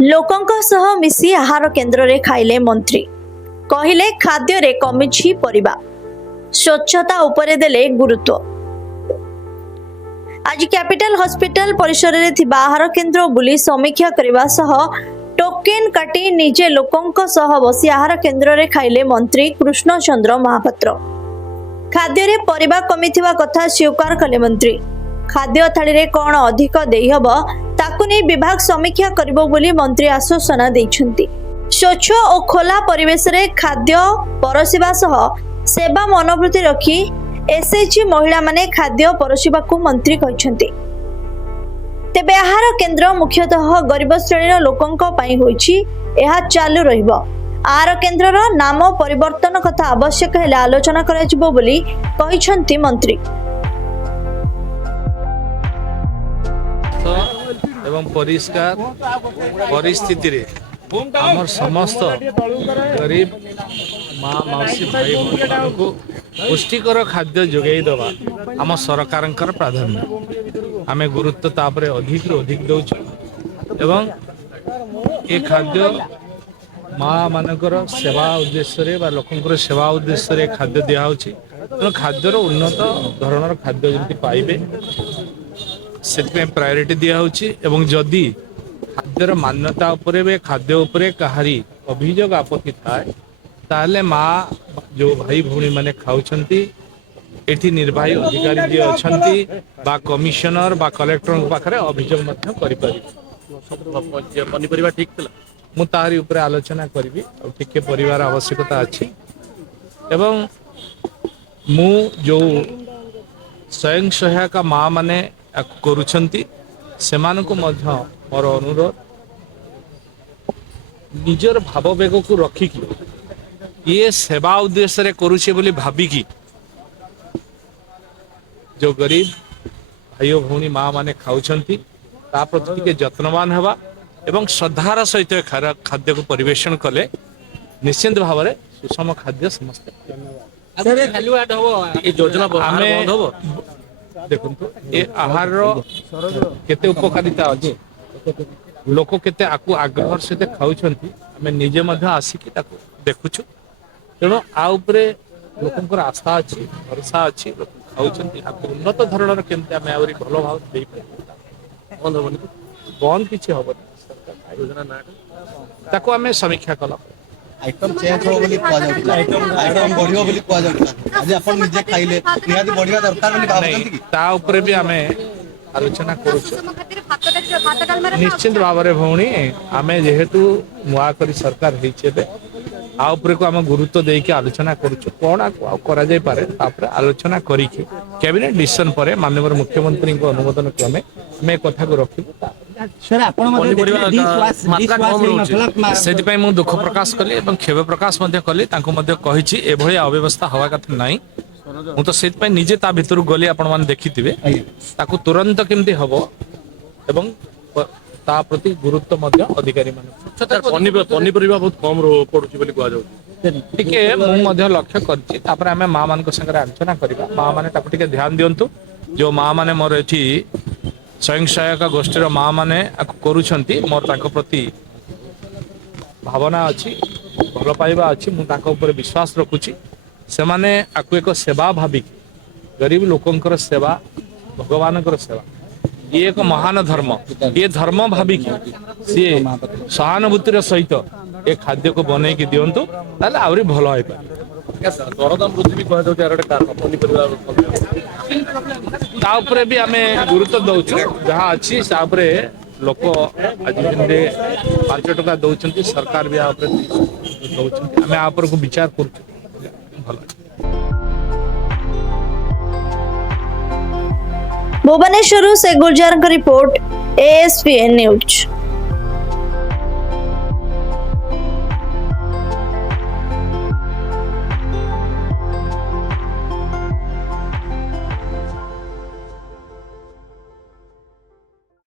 लोकंक सह मिसी आहार केन्द्र रे खाइले मंत्री कहिले खाद्य रे कमिछि परिबा स्वच्छता उपरे देले गुरुत्व। आज कैपिटल हॉस्पिटल परिसर रे थिबा आहार केन्द्र बुली समीक्षा करबा सह टोकेन काटी निजे लोकंक सह बसी आहार केन्द्र रे खाइले मंत्री कृष्ण चंद्र महापात्र। खाद्य रे परिबा कमिथिबा कथा स्वीकार कले मंत्री। खाद्य थाली रे कोन अधिक देई हबो ताकु नै विभाग समीक्षा करिवो बोली मंत्री आश्वासन दैछन्ति। स्वच्छ और खोला परिवेश रे खाद्य परसिबा सह सेवा मनोवृत्ति रखी एसएचजी महिला माने खाद्य परसिबा को मंत्री कहिसन्ति। तेबे आहार केन्द्र मुख्यतः गरीब श्रेणीर लोकंक पई होईछि, एहा चालू रहिबो। आहार केन्द्रर नाम परिवर्तन कथा आवश्यक हेले आलोचना कराजिबो बोली कहिसन्ति मंत्री। एवं परिष्कार परिस्थिति रे आमर समस्त गरीब माँ मौसी भाई बहन को पुष्टिकर खाद्य जोगाई दवा आम सरकार प्राधान्य। आम गुरुत्व तापर अधिक रु अधिक दौचु एवं ये खाद्य माँ मानकर सेवा उद्देश्य बा लोकंकर सेवा उद्देश्य खाद्य दिखाऊँच तेणु खाद्यर उन्नत धरणर खाद्य जमी पाइबे से प्रायोरिटी दिखाऊँच। एवं जदि खाद्यर मान्यता उपरे बे खाद्य उपरे कहारी अभियोग आपत्ति थाए ताले माँ जो भाई भौणी माने खाउछंती एठी निर्वाही अधिकारी जे अछंती बा कमिशनर बा कलेक्टर पाखरे अभियोग मध्य करि पारि। पनिपरिबा ठीक थिला मु तारी उपरे आलोचना करबी और ठीक परिवार आवश्यकता अछि एवं मु जो स्वयं सहायक माँ माने करूछंती सेमानकु मध्य मोर अनुरोध निजर भाववेग को रखिकी ये सेवा उद्देश्य करुचे बोली भाविकी जो गरीब भाई भौणी माँ माने खाउछंती ता प्रति के जत्नवान हवा एवं श्रद्धार सहित खाद्य को परिवेषण कले निश्चिंत भाव में सुषम खाद्य समस्त देखो ये आहार केते उपकारिता अछि लोक केते आकु आग्रह सहित खाउछंती आमे निजे मध्य आसिकी ताकु देखुछु तेणु आ उपरे लोकंकर आशा अछि भरोसा अछि लोक खाउछंती आकु उन्नत धरणर केमते आमे आवरी भलो भाव देई पाइ बंद किछि हबनी सरकार योजना ना ताकु आमे समीक्षा कला आइटम चेंज हो बोली कोआ जाउछ आइटम बढ़ियो बोली कोआ जाउछ आज अपन निजे खाइले निहाती बढ़िया दरकार बोली भाबुछंती कि ता उपरे भी आमे आलोचना करूछु निश्चित भाव में भौणी आमे जेहेतु नुआ करी सरकार होइछेबे आ उपरे को आम गुरुत्व देके आलोचना करूछु कोन करा जाय पारे तापर आलोचना करिके कैबिनेट डिसीजन परे माननीय मुख्यमंत्री को अनुमोदन क्रमे मैं कथा को रखिबु सर आपण से मु दुख प्रकाश कली और खेद प्रकाश कली कही एभली अव्यवस्था हवा कथा नाई मु तो से निजे ता भितर गली आपण मैंने देखिथे ताकू तुरंत केमती हम एवं ता प्रति गुरुत्व अधिकारी पनीपरिया बहुत कम पड़ुची बोली कह टिके मु लक्ष्य करछि तापर आमे माँ मान संगे आलोचना करबा माँ माने ताकू टिके ध्यान दियंतु जो माँ माने मोर एठी स्वयं सहायक गोष्ठीर माँ माने करूछंती मोर ताको प्रति भावना अच्छी भल पाइबा अच्छी मु ताको ऊपर विश्वास रखुची से माने आकु एक सेवा भाविक गरीब लोकंकर सेवा भगवानकर सेवा ये एक महान धर्म ये धर्म भाविक सी सहानुभूतिर सहित ये खाद्य को बनई की दिंतु ताले आवरी भल होई पारे दरदाम वृद्धि भी कह दो यार कारण पनीपरिया ता उपरे भी आमे गुरुत्व दउछु जहाँ अच्छी सा उपरे लोक आज दिन 5 टका दउछंती सरकार भी आ उपरे दउछंती आमे आ ऊपर को विचार करछु भलो। भुवनेश्वर से गुलजार का रिपोर्ट ASPN न्यूज।